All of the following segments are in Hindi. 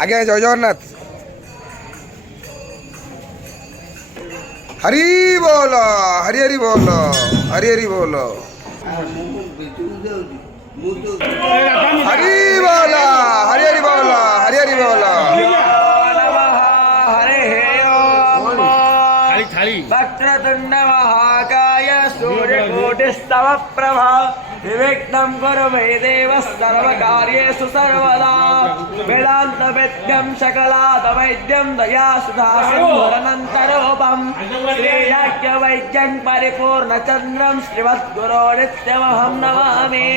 आज्ञा जय जगन्नाथ। हरि बोल, हरि हरि बोल, हरि हरि बोल, हरि बोल, हरि हरि बोल, हरि हरि बोल। वक्रतुंड महाकाय सूर्यकोटिस्तव प्रभा विविघ्नं कुरु मे देव सर्वकार्येषु सर्वदा। वेदान्तवेद्यं सकलातवैद्यं दयासुधासिन्धुरनन्तरूपं श्रीयाज्ञवैद्यं परिपूर्णचन्द्रं श्रीमद्गुरो नित्यमहं नमामि।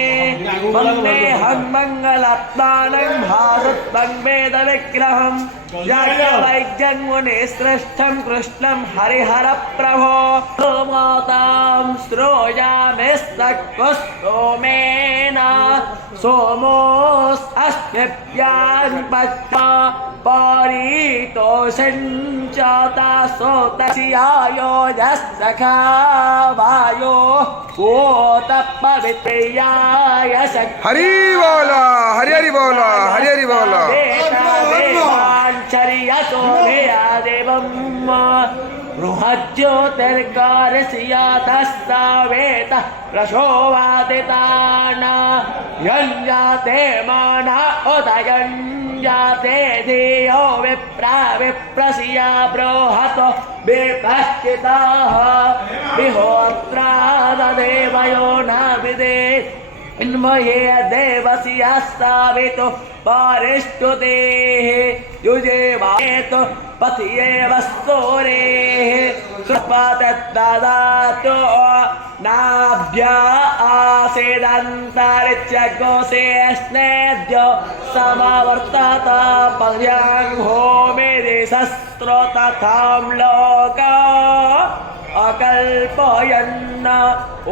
वन्देऽहं मङ्गलात्मानं भारतं वेदविग्रहं याज्ञवैद्यं मुनिश्रेष्ठं कृष्णं हरिहरप्रभो। सोमतां श्रोयामिस्तकुस्तोमेन सोमोऽस्म्यप्यान्पत्ता परितोषं च दासोतस्यायो यस्सखा वायो ओतपवित्र्याय हरि बोल, हरि हरि बोल, हरि हरि बोल। चर्यतो भेया देवं बृहज्योतिर्गारस्यातस्तावेत प्रशोवादितान यञ्जाते माना उदयं जाते धियो विप्रा विप्रसिया बृहतो विपश्चिताः विहोत्रा देवयो न विदे इन्मये देवस्य अस्तावितो पारिष्टुतेः युजेवायेतो पथियेव स्तोरेः कृपादत्तदातो नाभ्या आसेदन्तरिच्यगोसे स्नेद्यो समावर्तत पद्याङ्घो मेदे शस्त्रो तथां लोका अकल्पयन् ॐ